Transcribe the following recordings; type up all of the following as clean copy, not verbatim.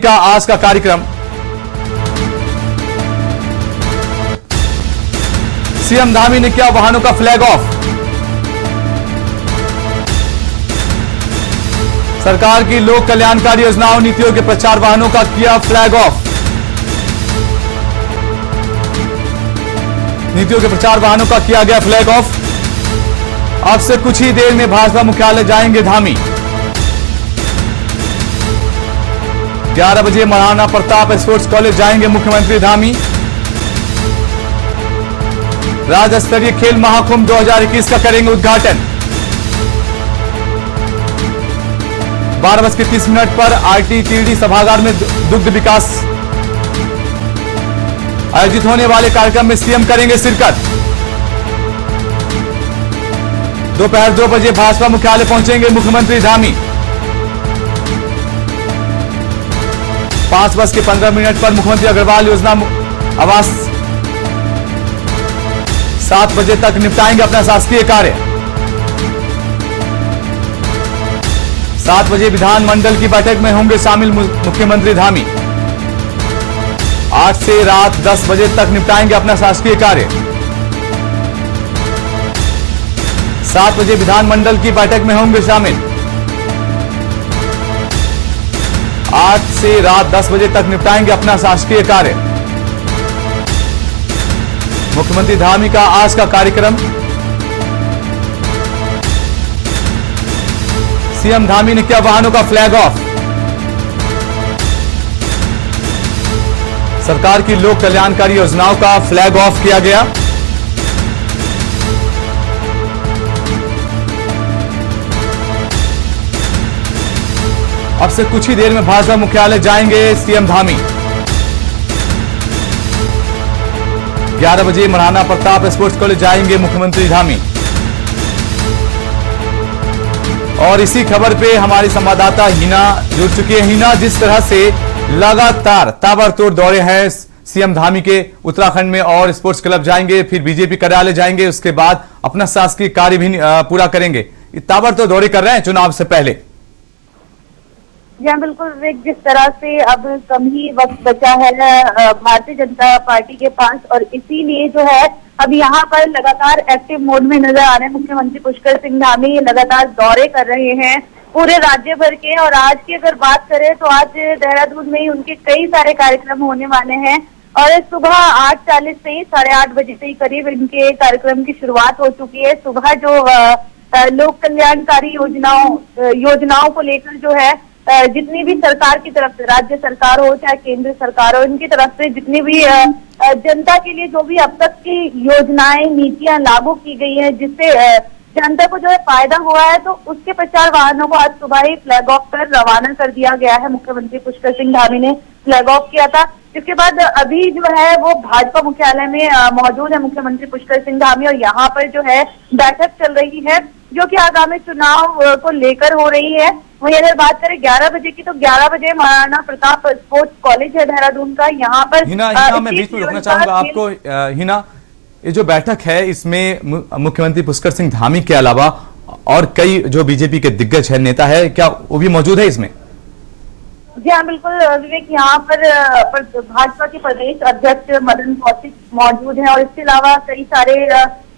का आज का कार्यक्रम सीएम धामी ने किया वाहनों का फ्लैग ऑफ। सरकार की लोक कल्याणकारी योजनाओं नीतियों के प्रचार वाहनों का किया फ्लैग ऑफ। नीतियों के प्रचार वाहनों का किया गया फ्लैग ऑफ। अब से कुछ ही देर में भाजपा मुख्यालय जाएंगे धामी। 11 बजे महाराणा प्रताप स्पोर्ट्स कॉलेज जाएंगे मुख्यमंत्री धामी। राज्य स्तरीय खेल महाकुंभ 2021 का करेंगे उद्घाटन। 12:30 पर आईटीटीडी सभागार में दुग्ध विकास आयोजित होने वाले कार्यक्रम में सीएम करेंगे शिरकत। दोपहर 2 बजे भाजपा मुख्यालय पहुंचेंगे मुख्यमंत्री धामी। 5:15 पर मुख्यमंत्री अग्रवाल योजना आवास 7 बजे तक निपटाएंगे अपना शासकीय कार्य। 7 बजे विधानमंडल की बैठक में होंगे शामिल मुख्यमंत्री धामी। 8 से रात 10 बजे तक निपटाएंगे अपना शासकीय कार्य। 7 बजे विधानमंडल की बैठक में होंगे शामिल। 8 से रात 10 बजे तक निपटाएंगे अपना शासकीय कार्य। मुख्यमंत्री धामी का आज का कार्यक्रम। सीएम धामी ने किया वाहनों का फ्लैग ऑफ। सरकार की लोक कल्याणकारी योजनाओं का फ्लैग ऑफ किया गया। अब से कुछ ही देर में भाजपा मुख्यालय जाएंगे सीएम धामी। 11 बजे महाराणा प्रताप स्पोर्ट्स कॉलेज जाएंगे मुख्यमंत्री धामी। और इसी खबर पे हमारी संवाददाता हिना जुड़ चुकी है। हिना, जिस तरह से लगातार ताबड़तोड़ दौरे हैं सीएम धामी के उत्तराखंड में, और स्पोर्ट्स क्लब जाएंगे, फिर बीजेपी कार्यालय जाएंगे, उसके बाद अपना शासकीय कार्य भी पूरा करेंगे। ताबड़तोड़ दौरे कर रहे हैं चुनाव से पहले। जी हाँ, बिल्कुल विवेक, जिस तरह से अब कम ही वक्त बचा है भारतीय जनता पार्टी के पास, और इसीलिए जो है अब यहाँ पर लगातार एक्टिव मोड में नजर आ रहे हैं मुख्यमंत्री पुष्कर सिंह धामी। लगातार दौरे कर रहे हैं पूरे राज्य भर के। और आज की अगर बात करें तो आज देहरादून में ही उनके कई सारे कार्यक्रम होने वाले हैं। और सुबह 8:40 से ही 8:30 बजे से ही करीब इनके कार्यक्रम की शुरुआत हो चुकी है। सुबह जो लोक कल्याणकारी योजनाओं को लेकर जो है जितनी भी सरकार की तरफ से, राज्य सरकार हो चाहे केंद्र सरकार हो, इनकी तरफ से जितनी भी जनता के लिए जो भी अब तक की योजनाएं नीतियां लागू की गई हैं, जिससे जनता को जो है फायदा हुआ है, तो उसके प्रचार वाहनों को आज सुबह ही फ्लैग ऑफ कर रवाना कर दिया गया है। मुख्यमंत्री पुष्कर सिंह धामी ने फ्लैग ऑफ किया था। इसके बाद अभी जो है वो भाजपा मुख्यालय में मौजूद है मुख्यमंत्री पुष्कर सिंह धामी, और यहाँ पर जो है बैठक चल रही है जो कि आगामी चुनाव को लेकर हो रही है। वहीं अगर बात करें 11 बजे की, तो 11 बजे महाराणा प्रताप स्पोर्ट्स कॉलेज है देहरादून का, यहाँ पर हिना, मैं बीच में रोकना चाहूंगा आपको। हिना, ये जो बैठक है इसमें मुख्यमंत्री पुष्कर सिंह धामी के अलावा और कई जो बीजेपी के दिग्गज है, नेता है, क्या वो भी मौजूद है इसमें? जी हाँ, बिल्कुल विवेक, यहाँ पर भाजपा के प्रदेश अध्यक्ष मदन कौशिक मौजूद है, और इसके अलावा कई सारे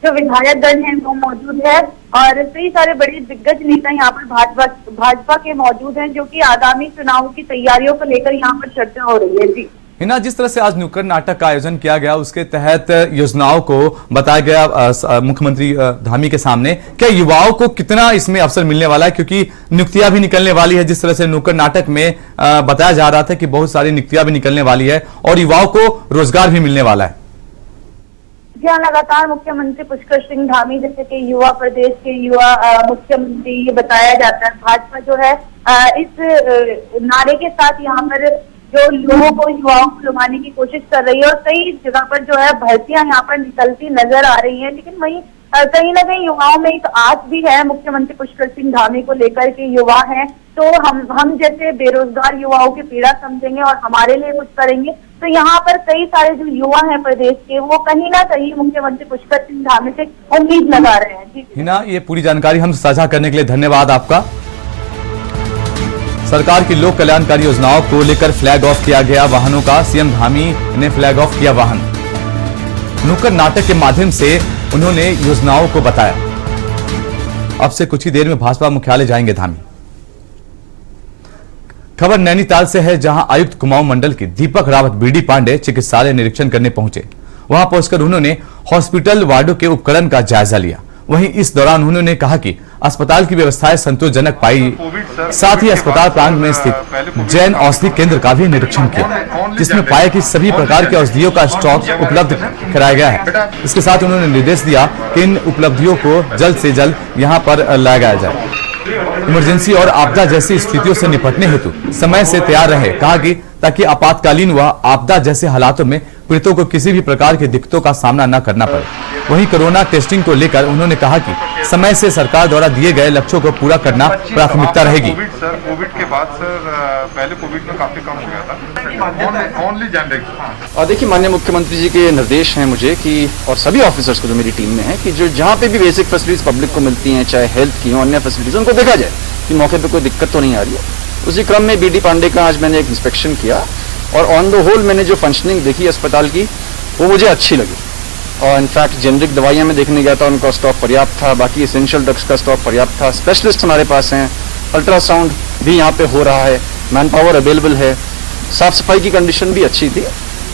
जो विधायकगण हैं वो मौजूद है, और कई सारे बड़े दिग्गज नेता यहाँ पर भाजपा के मौजूद हैं, जो कि आगामी चुनाव की तैयारियों को लेकर यहाँ पर चर्चा हो रही है। जी हिना, जिस तरह से आज नुक्कड़ नाटक का आयोजन किया गया, उसके तहत योजनाओं को बताया गया मुख्यमंत्री धामी के सामने, क्या युवाओं को कितना इसमें अवसर मिलने वाला है? क्योंकि नियुक्तियां भी निकलने वाली है। जिस तरह से नुक्कड़ नाटक में बताया जा रहा था कि बहुत सारी नियुक्तियां भी निकलने वाली है और युवाओं को रोजगार भी मिलने वाला है। जहाँ लगातार मुख्यमंत्री पुष्कर सिंह धामी जैसे कि युवा प्रदेश के युवा मुख्यमंत्री ये बताया जाता है, भाजपा जो है इस नारे के साथ यहाँ पर जो लोगों को, युवाओं को लुभाने की कोशिश कर रही है, और कई जगह पर जो है भर्तियां यहाँ पर निकलती नजर आ रही हैं। लेकिन वहीं कहीं ना कहीं युवाओं में एक आस भी है मुख्यमंत्री पुष्कर सिंह धामी को लेकर के। युवा हैं तो हम जैसे बेरोजगार युवाओं की पीड़ा समझेंगे और हमारे लिए कुछ करेंगे। तो यहाँ पर कई सारे जो युवा हैं प्रदेश के, वो कहीं ना कहीं मुख्यमंत्री पुष्कर सिंह धामी से उम्मीद लगा रहे हैं। हिना, ये पूरी जानकारी हम साझा करने के लिए धन्यवाद आपका। सरकार की लोक कल्याणकारी योजनाओं को लेकर फ्लैग ऑफ किया गया वाहनों का। सीएम धामी ने फ्लैग ऑफ किया वाहन। नुक्कड़ नाटक के माध्यम से उन्होंने योजनाओं को बताया। अब से कुछ ही देर में भाजपा मुख्यालय जाएंगे धामी। खबर नैनीताल से है, जहां आयुक्त कुमाऊं मंडल की दीपक रावत बीडी पांडे चिकित्सालय निरीक्षण करने पहुंचे। वहां पहुंचकर उन्होंने हॉस्पिटल वार्डों के उपकरण का जायजा लिया। वहीं इस दौरान उन्होंने कहा कि अस्पताल की व्यवस्थाएं संतोषजनक पाई। साथ ही अस्पताल प्रांगण में स्थित जैन औषधि केंद्र का भी निरीक्षण किया, जिसमें पाया कि सभी प्रकार के औषधियों का स्टॉक उपलब्ध कराया गया है। इसके साथ उन्होंने निर्देश दिया कि इन उपलब्धियों को जल्द से जल्द यहां पर लगाया जाए। इमरजेंसी और आपदा जैसी स्थितियों से निपटने हेतु समय से तैयार रहे, कहा कि ताकि आपातकालीन व आपदा जैसे हालातों में पीड़ितों को किसी भी प्रकार की दिक्कतों का सामना न करना पड़े। वहीं कोरोना टेस्टिंग को लेकर उन्होंने कहा कि समय से सरकार द्वारा दिए गए लक्ष्यों को पूरा करना प्राथमिकता रहेगी। कोविड के बाद सर, पहले कोविड में काफी कम हो गया था, ओनली जनरिक। और देखिए, माननीय मुख्यमंत्री जी के निर्देश हैं मुझे कि, और सभी ऑफिसर्स को जो मेरी टीम में है, कि जो जहाँ पे भी बेसिक फैसिलिटीज पब्लिक को मिलती हैं, चाहे हेल्थ की हो, अन्य फैसिलिटीज, उनको देखा जाए कि मौके पे कोई दिक्कत तो नहीं आ रही है। उसी क्रम में बीडी पांडे का आज मैंने एक इंस्पेक्शन किया और ऑन द होल मैंने जो फंक्शनिंग देखी अस्पताल की, वो मुझे अच्छी लगी। और इनफैक्ट जेनरिक दवाइयाँ में देखने गया था, उनका स्टॉक पर्याप्त था, बाकी एसेंशियल ड्रग्स का स्टॉक पर्याप्त था, स्पेशलिस्ट हमारे पास हैं, अल्ट्रासाउंड भी यहाँ पे हो रहा है, मैन पावर अवेलेबल है, साफ सफाई की कंडीशन भी अच्छी थी।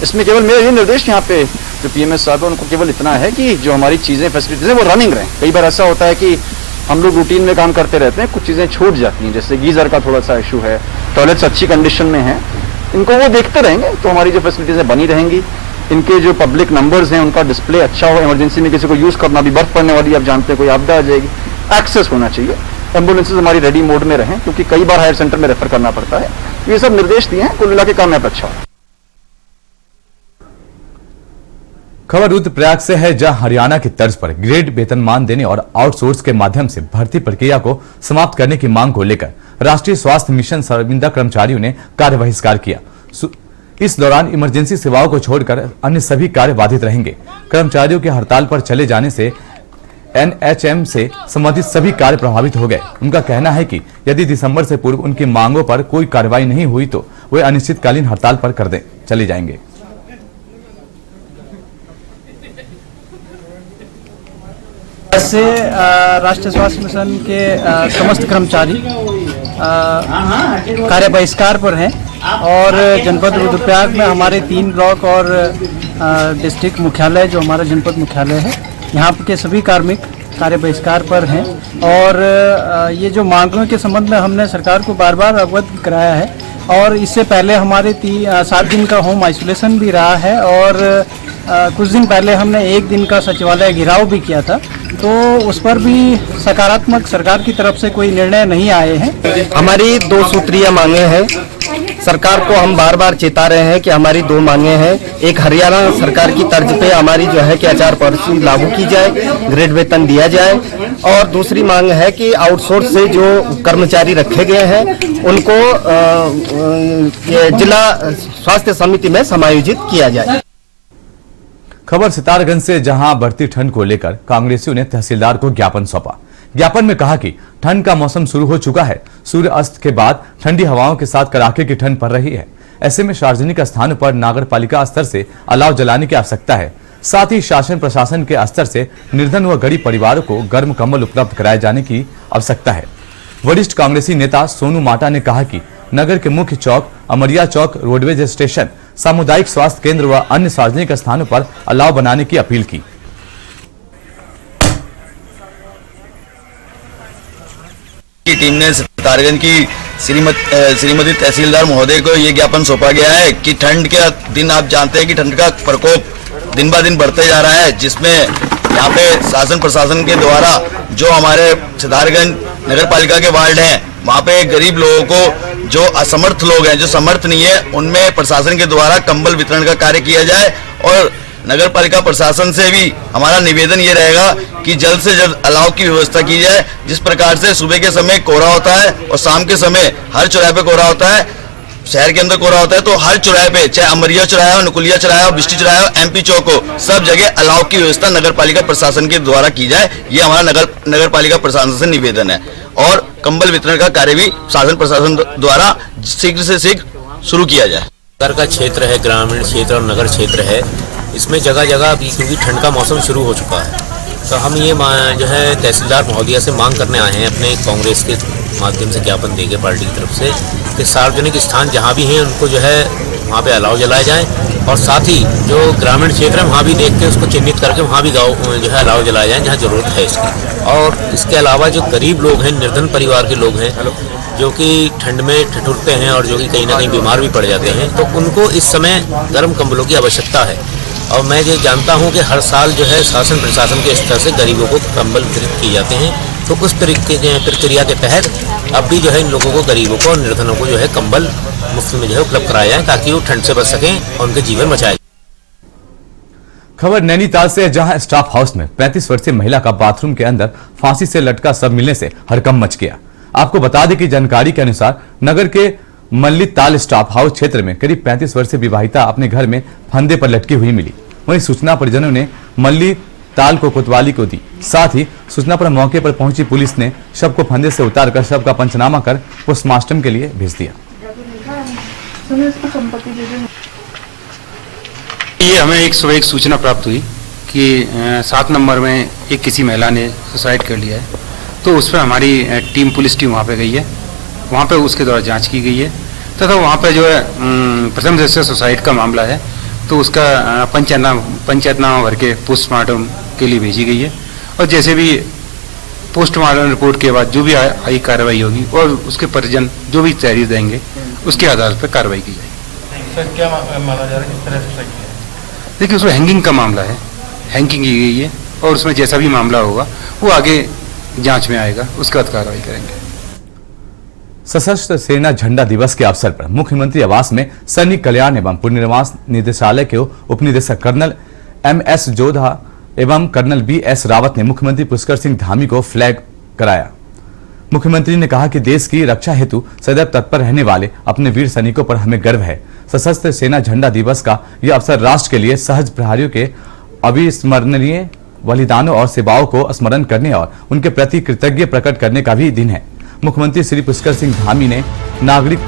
इसमें केवल मेरा ये निर्देश यहाँ पे जो पीएमएस साहब है, उनको केवल इतना है कि जो हमारी चीज़ें फैसिलिटीज़ हैं वो रनिंग रहें। कई बार ऐसा होता है कि हम लोग रूटीन में काम करते रहते हैं, कुछ चीज़ें छूट जाती हैं, जैसे गीज़र का थोड़ा सा इशू है, टॉयलेट्स अच्छी कंडीशन में हैं, इनको वो देखते रहेंगे तो हमारी जो फैसिलिटीज़ बनी रहेंगी। इनके जो पब्लिक नंबर्स हैं उनका डिस्प्ले अच्छा हो, इमरजेंसी में किसी को यूज़ करना, भी बर्फ पड़ने वाली आप जानते हैं, कोई आपदा आ जाएगी, एक्सेस होना चाहिए। एम्बुलेंसेज हमारी रेडी मोड में रहें, क्योंकि कई बार हायर सेंटर में रेफर करना पड़ता है। ये सब निर्देश दिए हैं, कुल मिला के काम अच्छा हो। खबर रुद्रप्रयाग से है, जहां हरियाणा की तर्ज पर ग्रेड वेतनमान देने और आउटसोर्स के माध्यम से भर्ती प्रक्रिया को समाप्त करने की मांग को लेकर राष्ट्रीय स्वास्थ्य मिशन शर्मिंदा कर्मचारियों ने कार्य बहिष्कार किया। इस दौरान इमरजेंसी सेवाओं को छोड़कर अन्य सभी कार्य बाधित रहेंगे। कर्मचारियों के हड़ताल पर चले जाने से एनएचएम से संबंधित सभी कार्य प्रभावित हो गए। उनका कहना है कि यदि दिसंबर से पूर्व उनकी मांगों पर कोई कार्रवाई नहीं हुई तो वे अनिश्चितकालीन हड़ताल पर चले जाएंगे। से राष्ट्रीय स्वास्थ्य मिशन के समस्त कर्मचारी कार्य बहिष्कार पर हैं और जनपद रुद्रप्रयाग में हमारे 3 ब्लॉक और डिस्ट्रिक्ट मुख्यालय, जो हमारा जनपद मुख्यालय है, यहाँ के सभी कार्मिक कार्य बहिष्कार पर हैं। और ये जो मांगों के संबंध में हमने सरकार को बार बार अवगत कराया है और इससे पहले हमारे 7 दिन का होम आइसोलेशन भी रहा है और कुछ दिन पहले हमने 1 दिन का सचिवालय घेराव भी किया था, तो उस पर भी सकारात्मक सरकार की तरफ से कोई निर्णय नहीं आए हैं। हमारी 2 सूत्रीय मांगे हैं। सरकार को हम बार बार चेता रहे हैं कि हमारी 2 मांगे हैं। एक, हरियाणा सरकार की तर्ज पे हमारी जो है कि आचार पॉलिसी लागू की जाए, ग्रेड वेतन दिया जाए। और दूसरी मांग है कि आउटसोर्स से जो कर्मचारी रखे गए हैं उनको जिला स्वास्थ्य समिति में समायोजित किया जाए। खबर सितारगंज से, जहां बढ़ती ठंड को लेकर कांग्रेसियों ने तहसीलदार को ज्ञापन सौंपा। ज्ञापन में कहा कि ठंड का मौसम शुरू हो चुका है, सूर्य अस्त के बाद ठंडी हवाओं के साथ कड़ाके की ठंड पड़ रही है। ऐसे में सार्वजनिक स्थानों पर नगरपालिका स्तर से अलाव जलाने की आवश्यकता है। साथ ही शासन प्रशासन के स्तर से निर्धन व गरीब परिवारों को गर्म कंबल उपलब्ध कराए जाने की आवश्यकता है। वरिष्ठ कांग्रेसी नेता सोनू माटा ने कहा कि नगर के मुख्य चौक, अमरिया चौक, रोडवेज स्टेशन, सामुदायिक स्वास्थ्य केंद्र व अन्य सार्वजनिक स्थानों पर अलाव बनाने की अपील की। टीम ने सितारगंज की श्रीमती तहसीलदार महोदय को ये ज्ञापन सौंपा गया है कि ठंड के दिन, आप जानते हैं कि ठंड का प्रकोप दिन ब दिन बढ़ते जा रहा है, जिसमें यहाँ पे शासन प्रशासन के द्वारा जो हमारे सितारगंज नगर पालिका के वार्ड हैं, वहाँ पे गरीब लोगों को, जो असमर्थ लोग हैं, जो समर्थ नहीं है, उनमें प्रशासन के द्वारा कंबल वितरण का कार्य किया जाए। और नगर पालिका प्रशासन से भी हमारा निवेदन ये रहेगा कि जल्द से जल्द अलाव की व्यवस्था की जाए। जिस प्रकार से सुबह के समय कोहरा होता है और शाम के समय हर चौराहे पे कोहरा होता है, शहर के अंदर कोहरा होता है तो हर चौराहे पे, चाहे अमरिया चौराहा हो, नुकुलिया चौराहा हो, बिष्टी चौराहा हो, MP चौक हो, सब जगह अलाव की व्यवस्था नगर पालिका प्रशासन के द्वारा की जाए। ये हमारा नगर पालिका प्रशासन से निवेदन है। और कंबल वितरण का कार्य भी शासन प्रशासन द्वारा शीघ्र से शीघ्र शुरू किया जाए। नगर का क्षेत्र है, ग्रामीण क्षेत्र और नगर क्षेत्र है, इसमें जगह जगह अभी क्योंकि ठंड का मौसम शुरू हो चुका है, तो हम ये जो है तहसीलदार महोदया से मांग करने आए हैं अपने कांग्रेस के माध्यम से ज्ञापन देके पार्टी की तरफ से कि सार्वजनिक स्थान जहाँ भी हैं उनको जो है वहाँ पे अलाव जलाए जाए, और साथ ही जो ग्रामीण क्षेत्र है वहाँ भी देख के उसको चिन्हित करके वहाँ भी गाँव जो है अलाव जलाए जाए जहाँ ज़रूरत है इसकी। और इसके अलावा जो गरीब लोग हैं, निर्धन परिवार के लोग हैं जो कि ठंड में ठिठुरते हैं और जो कि कहीं ना कहीं बीमार भी पड़ जाते हैं, तो उनको इस समय गर्म कंबलों की आवश्यकता है। और मैं ये जानता हूँ कि हर साल जो है शासन प्रशासन के स्तर से गरीबों को कंबल वितरित किए जाते हैं, तो उस तरीके के प्रक्रिया के तहत अब भी जो है इन लोगों को, गरीबों को और निर्धनों को जो है कंबल मुफ्त में जो है उपलब्ध कराया जाए ताकि वो ठंड से बच सकें और उनके जीवन बचाए। खबर नैनीताल से, जहां स्टाफ हाउस में 35 वर्षीय महिला का बाथरूम के अंदर फांसी से लटका शव मिलने से हड़कंप मच गया। आपको बता दें कि जानकारी के अनुसार नगर के मल्ली ताल स्टाफ हाउस क्षेत्र में करीब 35 वर्षीय विवाहिता अपने घर में फंदे पर लटकी हुई मिली। वहीं सूचना परिजनों ने मल्ली ताल को कोतवाली को दी। साथ ही सूचना पर मौके पर पहुंची पुलिस ने शव को फंदे से उतारकर शव का पंचनामा कर पोस्टमार्टम के लिए भेज दिया। ये हमें सुबह एक सूचना प्राप्त हुई कि 7 नंबर में एक किसी महिला ने सुसाइड कर लिया है, तो उस पर हमारी टीम, पुलिस टीम वहाँ पे गई है। वहाँ पे उसके द्वारा जांच की गई है तथा वहाँ पे जो है प्रथम दृष्टया सुसाइड का मामला है, तो उसका पंचायतनामा भर के पोस्टमार्टम के लिए भेजी गई है। और जैसे भी पोस्टमार्टम रिपोर्ट के बाद जो भी आई कार्रवाई होगी और उसके परिजन जो भी तहरीर देंगे उसके आधार पर कार्रवाई की जाएगी। सर क्या माना जा रहा है, किस तरह से? देखिए उसमें हैंगिंग का मामला है, हैंगिंग की गई है और उसमें जैसा भी मामला होगा वो आगे जांच में आएगा, उसके बाद कार्रवाई करेंगे। सशस्त्र सेना झंडा दिवस के अवसर पर मुख्यमंत्री आवास में सैनिक कल्याण एवं पुनर्निर्माण निदेशालय के उप निदेशक कर्नल MS जोधा एवं कर्नल BS रावत ने मुख्यमंत्री पुष्कर सिंह धामी को फ्लैग कराया। मुख्यमंत्री ने कहा कि देश की रक्षा हेतु सदैव तत्पर रहने वाले अपने वीर सैनिकों पर हमें गर्व है। सशस्त्र सेना झंडा दिवस का यह अवसर राष्ट्र के लिए सहज प्रहरियों के अविस्मरणीय बलिदानों और सेवाओं को स्मरण करने और उनके प्रति कृतज्ञ प्रकट करने का भी दिन है। मुख्यमंत्री श्री पुष्कर सिंह धामी ने नागरिक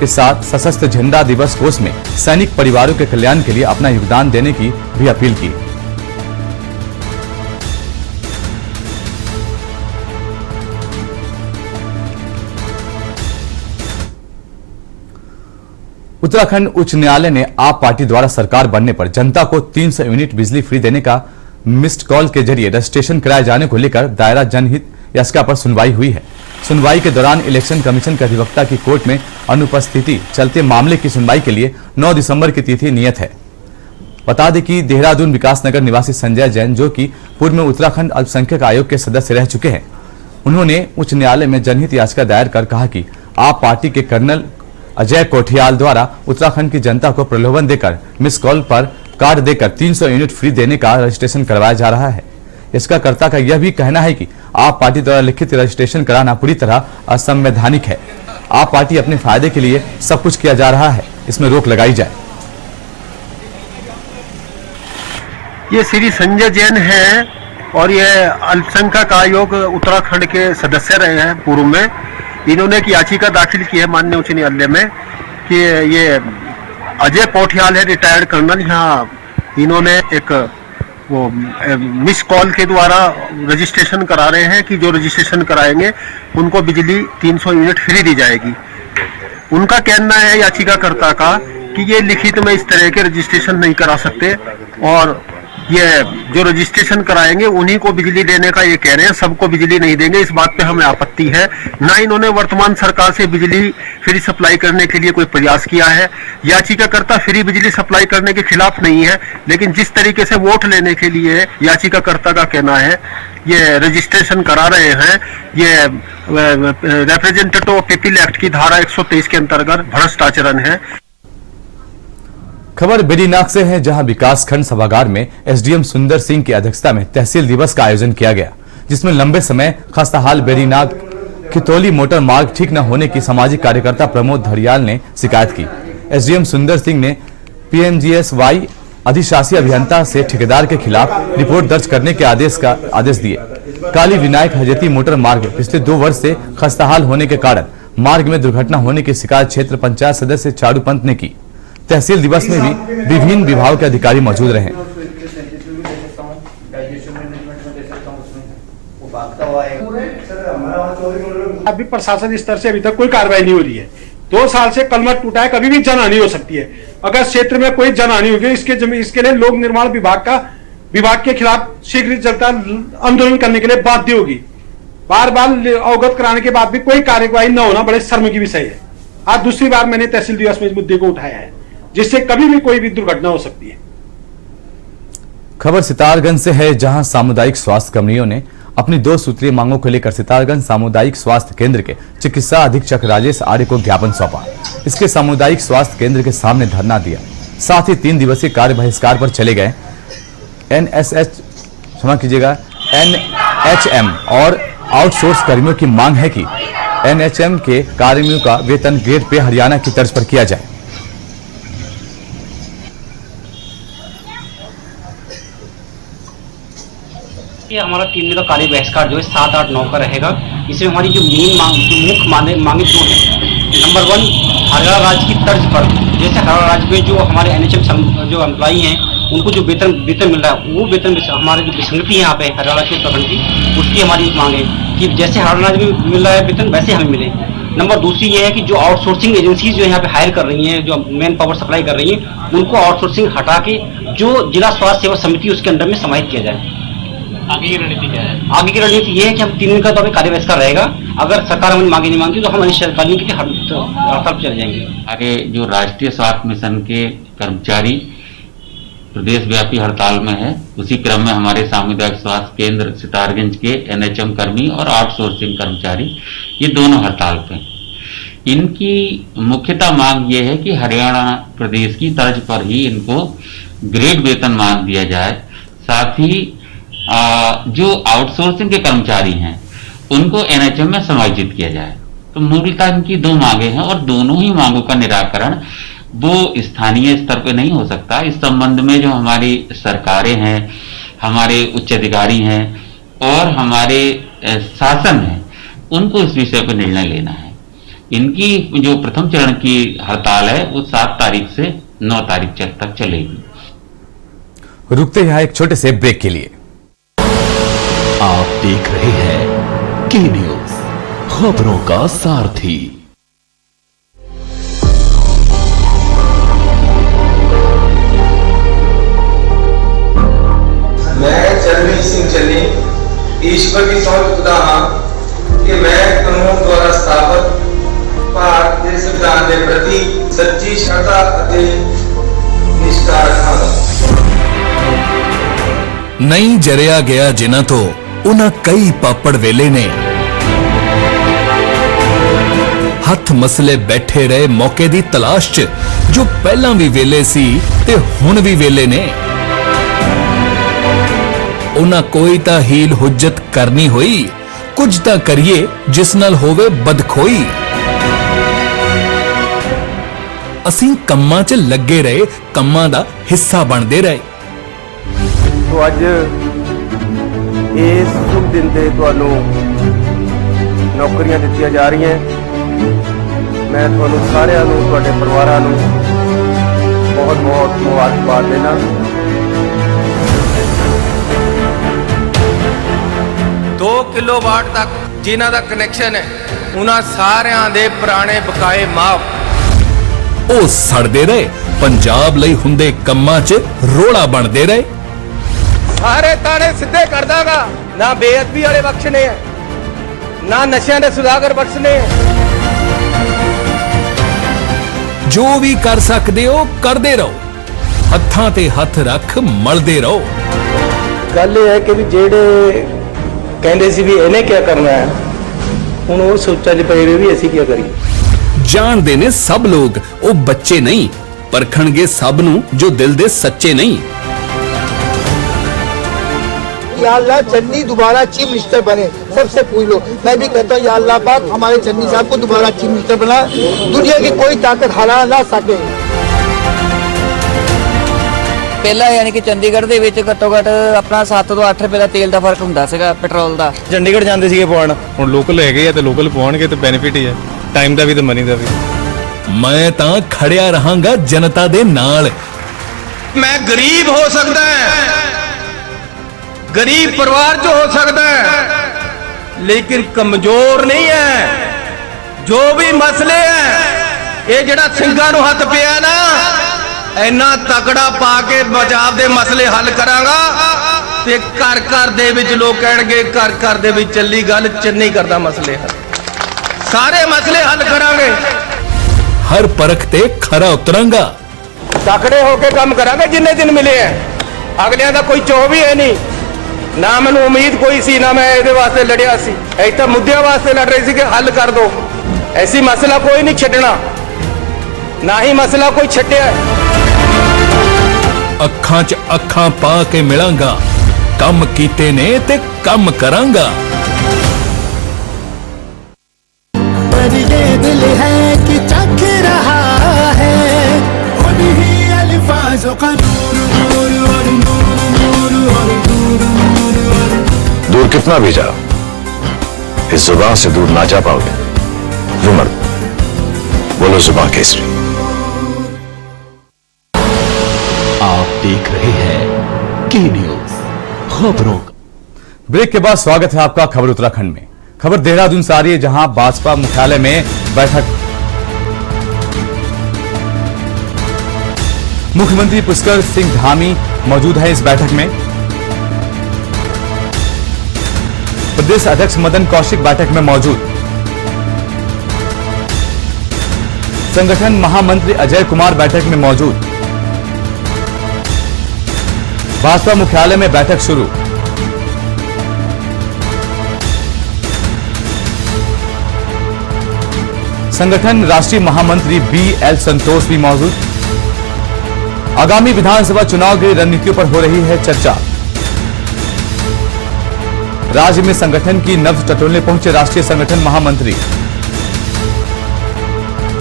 के साथ सशस्त्र झंडा दिवस कोष में सैनिक परिवारों के कल्याण के लिए अपना योगदान देने की भी अपील की। उत्तराखंड उच्च न्यायालय ने आप पार्टी द्वारा सरकार बनने पर जनता को 300 यूनिट बिजली फ्री देने का मिस्ड कॉल के जरिए रजिस्ट्रेशन कराए जाने को लेकर दायरा जनहित याचिका पर सुनवाई हुई है। सुनवाई के दौरान इलेक्शन कमीशन के अधिवक्ता की कोर्ट में अनुपस्थिति चलते मामले की सुनवाई के लिए 9 दिसंबर की तिथि नियत है। बता दें कि देहरादून विकासनगर निवासी संजय जैन, जो कि पूर्व में उत्तराखंड अल्पसंख्यक आयोग के सदस्य रह चुके हैं, उन्होंने उच्च न्यायालय में जनहित याचिका दायर कर कहा कि आप पार्टी के कर्नल अजय कोठियाल द्वारा उत्तराखंड की जनता को प्रलोभन देकर मिस कॉल पर कार्ड देकर 300 यूनिट फ्री देने का रजिस्ट्रेशन करवाया जा रहा है। इसका कर्ता का यह भी कहना है कि आप पार्टी द्वारा लिखित रजिस्ट्रेशन कराना पूरी तरह असंवैधानिक है। आप पार्टी अपने फायदे के लिए सब कुछ किया जा रहा है, इसमें रोक लगाई जाए। ये श्री संजय जैन है और ये अल्पसंख्यक आयोग उत्तराखंड के सदस्य रहे हैं पूर्व में। इन्होंने एक याचिका दाखिल की है माननीय उच्च न्यायालय में कि ये अजय कोठियाल है, रिटायर्ड कर्नल, यहाँ इन्होंने एक वो मिस कॉल के द्वारा रजिस्ट्रेशन करा रहे हैं कि जो रजिस्ट्रेशन कराएंगे उनको बिजली 300 यूनिट फ्री दी जाएगी। उनका कहना है याचिकाकर्ता का कि ये लिखित में इस तरह के रजिस्ट्रेशन नहीं करा सकते और ये जो रजिस्ट्रेशन कराएंगे उन्हीं को बिजली देने का ये कह रहे हैं, सबको बिजली नहीं देंगे। इस बात पे हमें आपत्ति है। ना इन्होंने वर्तमान सरकार से बिजली फ्री सप्लाई करने के लिए कोई प्रयास किया है। याचिकाकर्ता फ्री बिजली सप्लाई करने के खिलाफ नहीं है, लेकिन जिस तरीके से वोट लेने के लिए याचिकाकर्ता का कहना है ये रजिस्ट्रेशन करा रहे हैं, ये रिप्रेजेंटेटिव ऑफ पीपल एक्ट की धारा 123 के अंतर्गत भ्रष्ट आचरण है। खबर बेरीनाग से है, जहां विकास खंड सभागार में SDM सुंदर सिंह की अध्यक्षता में तहसील दिवस का आयोजन किया गया, जिसमें लंबे समय खस्ताहाल बेरीनाग खितौली मोटर मार्ग ठीक न होने की सामाजिक कार्यकर्ता प्रमोद धड़ियाल ने शिकायत की। एसडीएम सुंदर सिंह ने पीएमजीएसवाई अधिशासी अभियंता से ठेकेदार के खिलाफ रिपोर्ट दर्ज करने के आदेश दिए। काली विनायक हजती मोटर मार्ग पिछले 2 वर्ष से खस्ताहाल होने के कारण मार्ग में दुर्घटना होने की शिकायत क्षेत्र पंचायत सदस्य चारू पंत ने की। तहसील दिवस में भी विभिन्न विभागों के अधिकारी मौजूद रहे। अभी प्रशासन स्तर से अभी तक कोई कार्रवाई नहीं हो रही है। 2 साल से कलमट टूटा है, कभी भी जनहानि हो सकती है। अगर क्षेत्र में कोई जनहानि होगी इसके लिए लोक निर्माण विभाग के खिलाफ शीघ्र चलता आंदोलन करने के लिए बाध्य होगी। बार बार अवगत कराने के बाद भी कोई कार्यवाही न होना बड़े शर्म की विषय है। आज दूसरी बार मैंने तहसील दिवस में इस मुद्दे को उठाया है, जिससे कभी भी कोई भी दुर्घटना हो सकती है। खबर सितारगंज से है, जहां सामुदायिक स्वास्थ्य कर्मियों ने अपनी 2 सूत्रीय मांगों को लेकर सितारगंज सामुदायिक स्वास्थ्य केंद्र के चिकित्सा अधीक्षक राजेश आर्य को ज्ञापन सौंपा। इसके सामुदायिक स्वास्थ्य केंद्र के सामने धरना दिया, साथ ही 3 दिवसीय कार्य बहिष्कार पर चले गए। NHM और आउटसोर्स कर्मियों की मांग है कि NHM के कर्मियों का वेतन ग्रेड पे हरियाणा की तर्ज पर किया जाए। ये हमारा 3 दिन का कार्य बहिष्कार जो है 7, 8, 9 का रहेगा। इसमें हमारी जो मुख्य मांगे 2 हैं। नंबर 1, हरियाणा राज्य की तर्ज पर, जैसे हरियाणा राज्य में जो हमारे NHM जो एम्प्लॉई हैं उनको जो वेतन मिल रहा है, वो वेतन हमारे जो विसंगति है यहाँ पे हरियाणा के प्रखंड की, उसकी हमारी एक मांग है कि जैसे हरियाणा राज्य में मिल रहा है वेतन वैसे हमें मिले। नंबर 2 ये है कि जो आउटसोर्सिंग एजेंसीज जो यहाँ पे हायर कर रही हैं, जो मैन पावर सप्लाई कर रही हैं, उनको आउटसोर्सिंग हटा के जो जिला स्वास्थ्य सेवा समिति उसके अंडर में समाहित किया जाए। आगे की रणनीति क्या है? आगे की रणनीति ये है कि हम 3 दिन का तो कार्य बहिष्कार रहेगा। अगर सरकार हमें मांगे नहीं मांगती तो हम अनिश्चितकालीन के लिए हड़ताल पर चले जाएंगे। आगे जो राष्ट्रीय स्वास्थ्य मिशन के कर्मचारी प्रदेश व्यापी हड़ताल में है, उसी क्रम में हमारे सामुदायिक स्वास्थ्य केंद्र सितारगंज के NHM कर्मी और आउटसोर्सिंग कर्मचारी ये दोनों हड़ताल पे हैं। इनकी मुख्यतः मांग ये है कि हरियाणा प्रदेश की तर्ज पर ही इनको ग्रेड वेतन मान दिया जाए। साथ ही जो आउटसोर्सिंग के कर्मचारी हैं उनको NHM में समायोजित किया जाए। तो मूलतः इनकी 2 मांगे हैं और दोनों ही मांगों का निराकरण वो स्थानीय स्तर पे नहीं हो सकता। इस संबंध में जो हमारी सरकारें हैं, हमारे उच्च अधिकारी हैं और हमारे शासन है, उनको इस विषय पर निर्णय लेना है। इनकी जो प्रथम चरण की हड़ताल है वो 7 तारीख से 9 तारीख तक चलेगी। रुकते हैं एक छोटे से ब्रेक के लिए। आप देख रहे हैं के न्यूज, खबरों का सारथी। मैं चरणवीर सिंह चन्नी ईश्वर की सौंप खुदा हाँ कि मैं कानून द्वारा स्थापित भारतीय संविधान के प्रति सच्ची श्रद्धा और निष्ठा रखांगा। नहीं जरिया गया जिन्हां तो उन्हां कई पापड़ वेले ने हथ मसले बैठे रहे मौके दी तलाश च, जो पहला भी वेले सी ते हुण भी वेले ने। उन्हां कोई ता हील हुज्जत करनी होई, कुछ ता करिए जिस नाल होवे बदखोई। असीं कम्मां च लगे रहे, कम्मां दा हिस्सा बनदे रहे। तो अज इस शुभ दिन ते तुहानू नौकरियां दित्तियां जा रही हैं। मैं तुहानू सारिआं नू, तुहाडे परिवारां नू बहुत बहुत मुबारकबाद देना। 2 किलोवाट तक जिन्हां दा कनैक्शन है उन्हां सारिआं दे पुराने बकाए माफ। ओ सड़दे रहे, पंजाब लई हुंदे कम्मां च रोड़ा बनदे रहे। सारे ताने सिद्धे कर दांगा, ना बेअदबी वाले बख्शने ना नशियां दे सुदागर बख्शने। जो भी कर सकदे हो करदे रहो, हत्थां ते हथ रख मलदे रहो। गल ये है कि भी जेड़े कहंदे सी भी इन्हें क्या करना है, हुण वो सोचा च पए भी असीं क्या करिए। जानदे ने सब लोग, ओ बच्चे नहीं, परखणगे सब नू जो दिल दे सच्चे नहीं। या अल्लाह चन्नी दोबारा चीफ मिनिस्टर बने। सबसे पूछ लो। मैं भी कहता हूँ या अल्लाह पाक हमारे चन्नी साहब को दोबारा चीफ मिनिस्टर बना, दुनिया की कोई ताकत हरा ना सके। ਪਹਿਲਾਂ ਯਾਨੀ ਕਿ ਚੰਡੀਗੜ੍ਹ ਦੇ ਵਿੱਚ ਘੱਟੋ ਘੱਟ ਆਪਣਾ 7 ਤੋਂ 8 ਰੁਪਏ ਦਾ ਤੇਲ ਦਾ ਫਰਕ ਹੁੰਦਾ ਸੀਗਾ ਪੈਟਰੋਲ ਦਾ। ਚੰਡੀਗੜ੍ਹ ਜਾਂਦੇ ਸੀਗੇ ਪਵਾਉਣ, ਹੁਣ ਲੋਕਲ ਹੈਗੇ ਆ ਤੇ ਲੋਕਲ ਪਵਾਉਣਗੇ ਤੇ ਬੈਨੀਫਿਟ ਹੀ ਹੈ, ਟਾਈਮ ਦਾ ਵੀ ਤੇ ਮਨੀ ਦਾ ਵੀ। ਮੈਂ ਤਾਂ ਖੜਿਆ ਰਹਾਂਗਾ ਜਨਤਾ ਦੇ ਨਾਲ। मैं गरीब हो सकता है, गरीब परिवार जो हो सकता है, लेकिन कमजोर नहीं है। जो भी मसले है ये जड़ा ਸਿੰਘਾਂ ਨੂੰ ਹੱਥ ਪਿਆ ਨਾ, ਇੰਨਾ ਤਕੜਾ ਪਾ ਕੇ ਪੰਜਾਬ ਦੇ ਮਸਲੇ ਹੱਲ ਕਰਾਂਗਾ ਤੇ ਘਰ ਘਰ ਦੇ ਵਿੱਚ ਲੋਕ ਕਹਿਣਗੇ ਘਰ ਘਰ ਦੇ ਵਿੱਚ ਚੱਲੀ ਗੱਲ, ਚੰਨੀ ਕਰਦਾ ਮਸਲੇ ਹੱਲ, ਸਾਰੇ ਮਸਲੇ ਹੱਲ ਕਰਾਂਗੇ। ਹਰ ਪਰਖ ਤੇ ਖਰਾ ਉਤਰਾਂਗਾ। ਤਕੜੇ ਹੋ ਕੇ ਕੰਮ ਕਰਾਂਗੇ ਜਿੰਨੇ ਦਿਨ ਮਿਲੇ ਐ। ਅਗਲਿਆਂ ਦਾ ਕੋਈ ਚੋਹ ਵੀ ਹੈ ਨਹੀਂ, ਨਾ ਮੈਨੂੰ ਉਮੀਦ ਕੋਈ ਸੀ, ਨਾ ਮੈਂ ਇਹਦੇ ਵਾਸਤੇ ਲੜਿਆ ਸੀ। ਇਹ ਤਾਂ ਮੁੱਦਿਆਂ ਵਾਸਤੇ ਲੜ ਰਹੀ ਸੀ ਕਿ ਹੱਲ ਕਰ ਦੋ। ਐਸੀ ਮਸਲਾ ਕੋਈ ਨਹੀਂ ਛੱਡਣਾ, ਨਾ ਹੀ ਮਸਲਾ ਕੋਈ ਛੱਡਿਆ। ਅੱਖਾਂ 'ਚ ਅੱਖਾਂ ਪਾ ਕੇ ਮਿਲਾਂਗਾ, ਕੰਮ ਕੀਤੇ ਨੇ ਤੇ ਕੰਮ ਕਰਾਂਗਾ। पर ये दिल है कि चख रहा है उन्हीं अल्फाजों का नूर नूर और नूर नूर और नूर नूर और दूर कितना भी जाओ, इस जुबान से दूर ना जा पाओगे। जुमर बोलो जुबान केसरी। आप देख रहे हैं के न्यूज खबरों। ब्रेक के बाद स्वागत है आपका खबर उत्तराखंड में। खबर देहरादून से आ रही है, जहां भाजपा मुख्यालय में बैठक। मुख्यमंत्री पुष्कर सिंह धामी मौजूद है इस बैठक में। प्रदेश अध्यक्ष मदन कौशिक बैठक में मौजूद। संगठन महामंत्री अजय कुमार बैठक में मौजूद। भाजपा मुख्यालय में बैठक शुरू। संगठन राष्ट्रीय महामंत्री BL संतोष भी मौजूद। आगामी विधानसभा चुनाव की रणनीतियों पर हो रही है चर्चा। राज्य में संगठन की नब्ज टटोलने पहुंचे राष्ट्रीय संगठन महामंत्री।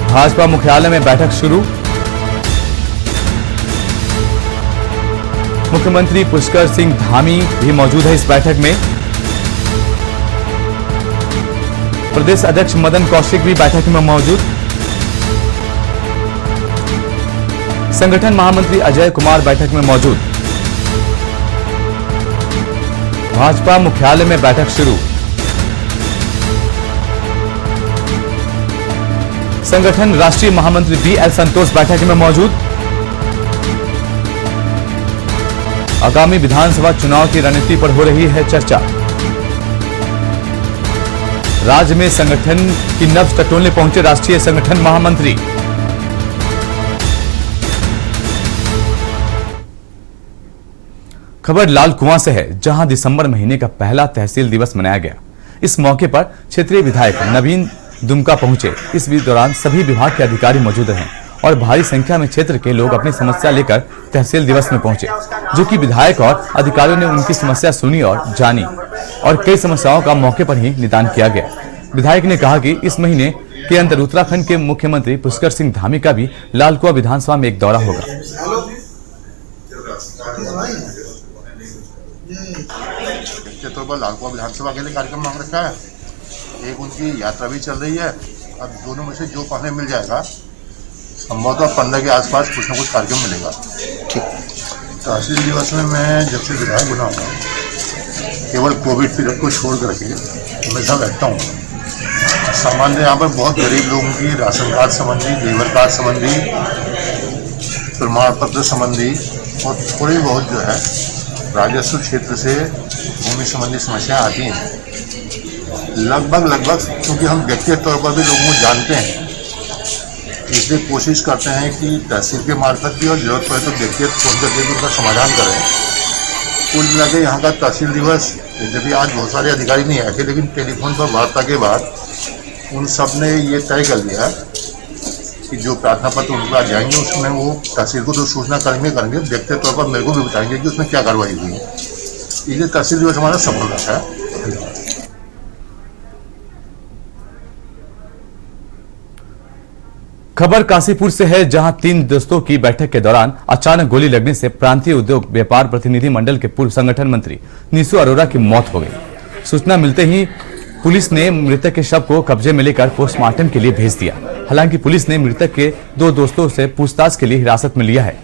भाजपा मुख्यालय में बैठक शुरू। मुख्यमंत्री पुष्कर सिंह धामी भी मौजूद है इस बैठक में। प्रदेश अध्यक्ष मदन कौशिक भी बैठक में मौजूद। संगठन महामंत्री अजय कुमार बैठक में मौजूद। भाजपा मुख्यालय में बैठक शुरू। संगठन राष्ट्रीय महामंत्री BL संतोष बैठक में मौजूद। आगामी विधानसभा चुनाव की रणनीति पर हो रही है चर्चा। राज्य में संगठन की नब्ज टटोलने पहुंचे राष्ट्रीय संगठन महामंत्री। खबर लाल कुआं से है, जहां दिसंबर महीने का पहला तहसील दिवस मनाया गया। इस मौके पर क्षेत्रीय विधायक नवीन दुमका पहुंचे। इस दौरान सभी विभाग के अधिकारी मौजूद रहे और भारी संख्या में क्षेत्र के लोग अपनी समस्या लेकर तहसील दिवस में पहुंचे, जो कि विधायक और अधिकारियों ने उनकी समस्या सुनी और जानी और कई समस्याओं का मौके पर ही निदान किया गया। विधायक ने कहा कि इस महीने के अंदर उत्तराखंड के मुख्यमंत्री पुष्कर सिंह धामी का भी लाल कुआं विधानसभा में एक दौरा होगा। के तौर पर लाल कुआं विधानसभा के लिए कार्यक्रम मांग रखा है। एक उनकी यात्रा भी चल रही है। अब दोनों में से जो पहले मिल जाएगा, संभवतः 15 के आसपास कुछ न कुछ कार्यक्रम मिलेगा। तहसील दिवस में मैं जब से विधायक बना हूँ, केवल कोविड पीरियड को छोड़ करके हमेशा बैठता हूँ। सामान्य यहाँ पर बहुत गरीब लोगों की राशन कार्ड संबंधी, लेबर कार्ड संबंधी, प्रमाण पत्र संबंधी और थोड़ी बहुत जो है राजस्व क्षेत्र से भूमि संबंधी समस्याएं आती हैं। लगभग क्योंकि हम व्यक्तिगत तौर पर भी लोगों को जानते हैं, इसलिए कोशिश करते हैं कि तहसील के मार्फत भी और जरूरत पड़े तो व्यक्तिगत फोन करके भी उनका समाधान करें। कुल मिला के यहाँ का तहसील दिवस, यद्यपि आज बहुत सारे अधिकारी नहीं आए थे, लेकिन टेलीफोन पर वार्ता के बाद उन सब ने ये तय कर लिया कि जो प्रार्थना पत्र उनके पास जाएंगे उसमें वो तहसील को तो सूचना करेंगे, व्यक्तिगत तौर पर मेरे को भी बताएंगे कि उसमें क्या कार्रवाई हुई है। इसलिए तहसील दिवस हमारा सफल रहा है। खबर काशीपुर से है, जहां 3 दोस्तों की बैठक के दौरान अचानक गोली लगने से प्रांतीय उद्योग व्यापार प्रतिनिधि मंडल के पूर्व संगठन मंत्री नीसू अरोड़ा की मौत हो गई। सूचना मिलते ही पुलिस ने मृतक के शव को कब्जे में लेकर पोस्टमार्टम के लिए भेज दिया। हालांकि पुलिस ने मृतक के 2 दोस्तों से पूछताछ के लिए हिरासत में लिया है।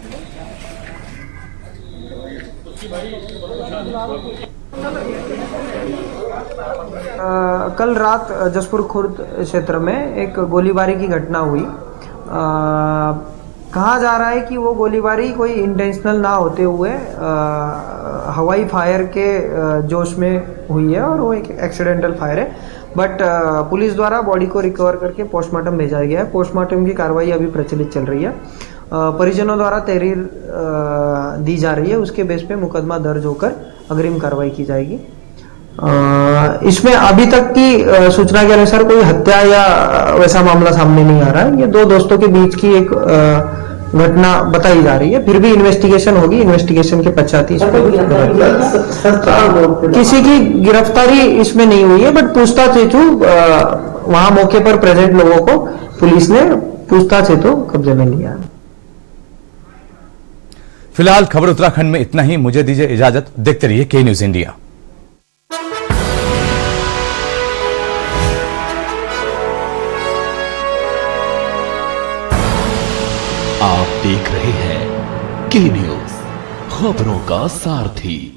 कल रात जसपुर खुर्द क्षेत्र में एक गोलीबारी की घटना हुई। कहा जा रहा है कि वो गोलीबारी कोई इंटेंशनल ना होते हुए हवाई फायर के जोश में हुई है और वो एक एक्सीडेंटल फायर है। बट पुलिस द्वारा बॉडी को रिकवर करके पोस्टमार्टम भेजा गया है। पोस्टमार्टम की कार्रवाई अभी प्रचलित चल रही है। परिजनों द्वारा तहरीर दी जा रही है, उसके बेस पे मुकदमा दर्ज होकर अग्रिम कार्रवाई की जाएगी। इसमें अभी तक की सूचना के अनुसार कोई हत्या या वैसा मामला सामने नहीं आ रहा है। ये 2 दोस्तों के बीच की एक घटना बताई जा रही है। फिर भी इन्वेस्टिगेशन होगी, इन्वेस्टिगेशन के पश्चात ही किसी की गिरफ्तारी इसमें नहीं हुई है। बट पूछताछ हेतु वहां मौके पर प्रेजेंट लोगों को पुलिस ने पूछताछ हेतु कब्जे में लिया है। फिलहाल खबर उत्तराखंड में इतना ही। मुझे दीजिए इजाजत। देखते रहिए के न्यूज इंडिया। आप देख रहे हैं के न्यूज, खबरों का सारथी।